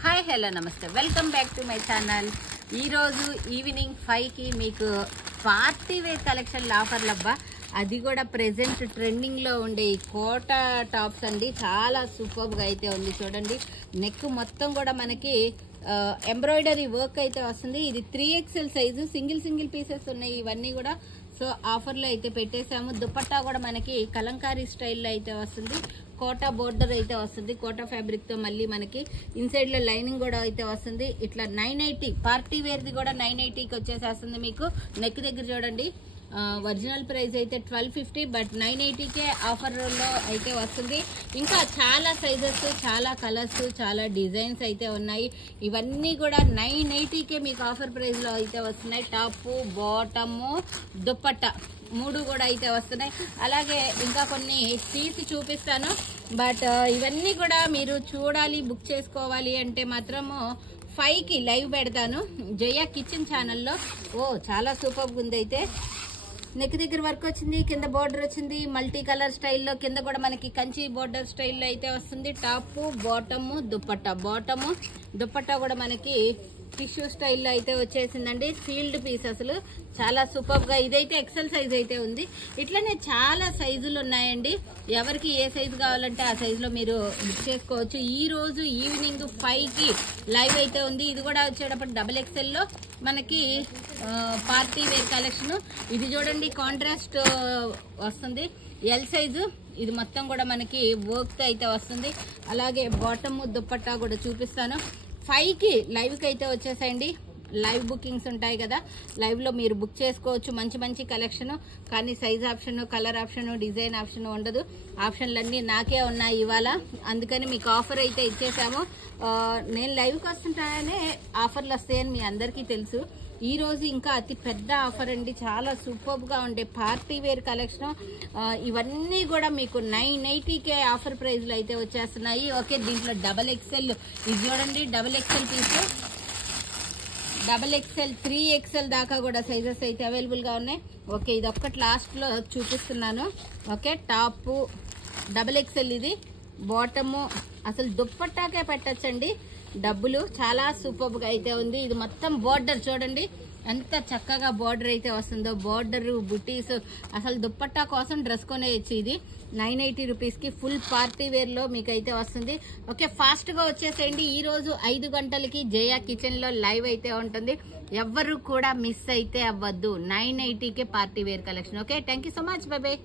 Hi hello నమస్తే welcome back to my channel. ఈరోజు evening 5కి మీకు పార్టీ వేర్ కలెక్షన్ ఆఫర్లు అబ్బా, అది కూడా ప్రెజెంట్ ట్రెండింగ్లో ఉండే ఈ కోటా టాప్స్ అండి. చాలా సూపర్గా అయితే ఉంది చూడండి. నెక్ మొత్తం కూడా మనకి ఎంబ్రాయిడరీ వర్క్ అయితే వస్తుంది. ఇది 3XL సైజు, సింగిల్ పీసెస్ ఉన్నాయి ఇవన్నీ కూడా. సో ఆఫర్లో అయితే పెట్టేశాము. దుపట్టా కూడా మనకి కలంకారీ స్టైల్లో అయితే వస్తుంది. కోటా బోర్డర్ అయితే వస్తుంది. కోటా ఫ్యాబ్రిక్ తో మళ్ళీ మనకి ఇన్సైడ్ లో లైనింగ్ కూడా అయితే వస్తుంది. ఇట్లా 980 పార్టీ వేర్ ది కూడా 980కి వచ్చేసేస్తుంది. మీకు నెక్ దగ్గర చూడండి, ఒరిజినల్ ప్రైస్ అయితే 1250, బట్ 980కే ఆఫర్ లో అయితే వస్తుంది. ఇంకా చాలా సైజెస్, చాలా కలర్స్, చాలా డిజైన్స్ అయితే ఉన్నాయి. ఇవన్నీ కూడా 980కే మీకు ఆఫర్ ప్రైస్ లో అయితే వస్తున్నాయి. టాప్, బాటమ్, దుపట్టా మూడు కూడా అయితే వస్తున్నాయి. అలాగే ఇంకా కొన్ని తీసి చూపిస్తాను, బట్ ఇవన్నీ కూడా మీరు చూడాలి, బుక్ చేసుకోవాలి అంటే మాత్రము 5కి లైవ్ పెడతాను జయ కిచెన్ ఛానల్లో. చాలా సూపర్గా ఉంది. అయితే నెక్ దగ్గర వర్క్ వచ్చింది, కింద బోర్డర్ వచ్చింది, మల్టీ కలర్ స్టైల్లో, కింద కూడా మనకి కంచి బోర్డర్ స్టైల్లో అయితే వస్తుంది. Top, bottom, dupatta. Bottom, dupatta కూడా మనకి టిష్యూ స్టైల్లో అయితే వచ్చేసిందండి. సీల్డ్ పీస్, అసలు చాలా సూపర్ గా. ఇదైతే ఎక్సెల్ సైజ్ అయితే ఉంది. ఇట్లనే చాలా సైజులు ఉన్నాయండి. ఎవరికి ఏ సైజు కావాలంటే ఆ సైజులో మీరు బుక్ చేసుకోవచ్చు. ఈ రోజు ఈవినింగ్ 5కి లైవ్ అయితే ఉంది. ఇది కూడా వచ్చేటప్పుడు XXL లో మనకి పార్టీ వేర్ కలెక్షన్. ఇది చూడండి, కాంట్రాస్ట్ వస్తుంది. L size. ఇది మొత్తం కూడా మనకి వర్క్ అయితే వస్తుంది. అలాగే బాటమ్, దుపట్టా కూడా చూపిస్తాను. 5కి లైవ్కి అయితే వచ్చేసేయండి. లైవ్ బుకింగ్స్ ఉంటాయి కదా, లైవ్ లో మీరు బుక్ చేసుకోవచ్చు. మంచి కలెక్షన్, కానీ size option, colour option, design option ఉండదు. ఆప్షన్లన్నీ నాకే ఉన్నాయి ఇవాళ, అందుకని మీకు ఆఫర్ అయితే ఇచ్చేసాము. నేను లైవ్కి వస్తుంటానే ఆఫర్లు వస్తాయని మీ అందరికీ తెలుసు. ఈ రోజు ఇంకా అతి పెద్ద ఆఫర్ అండి. చాలా సూపర్ గా ఉండే పార్టీ వేర్ కలెక్షన్. ఇవన్నీ కూడా మీకు 980కే ఆఫర్ ప్రైస్ లో అయితే వచ్చేస్తున్నాయి. ఓకే, దీంట్లో XXL ఇది చూడండి, XXL పీస్, XXL 3XL దాకా కూడా సైజెస్ అయితే అవైలబుల్ గా ఉన్నాయి. ఓకే, ఇది ఒక్కటి లాస్ట్ లో చూపిస్తున్నాను. ఓకే, టాప్ XXL, ఇది బాటము. అసలు దుప్పట్టాకే పెట్టచ్చండి డబ్బులు. చాలా సూపర్ గా అయితే ఉంది. ఇది మొత్తం బోర్డర్ చూడండి ఎంత చక్కగా బోర్డర్ అయితే వస్తుందో. బోర్డర్, బుటీస్, అసలు దుప్పట్టా కోసం డ్రెస్ కొనేయచ్చు. ఇది 980 రూపీస్కి ఫుల్ పార్టీ వేర్ లో మీకు అయితే వస్తుంది. ఓకే, ఫాస్ట్ గా వచ్చేసేయండి. ఈ రోజు 5 గంటలకి జయ కిచెన్ లో లైవ్ అయితే ఉంటుంది. ఎవ్వరు కూడా మిస్ అయితే అవ్వద్దు. 980కే party wear collection. Okay, thank you so much. Bye by.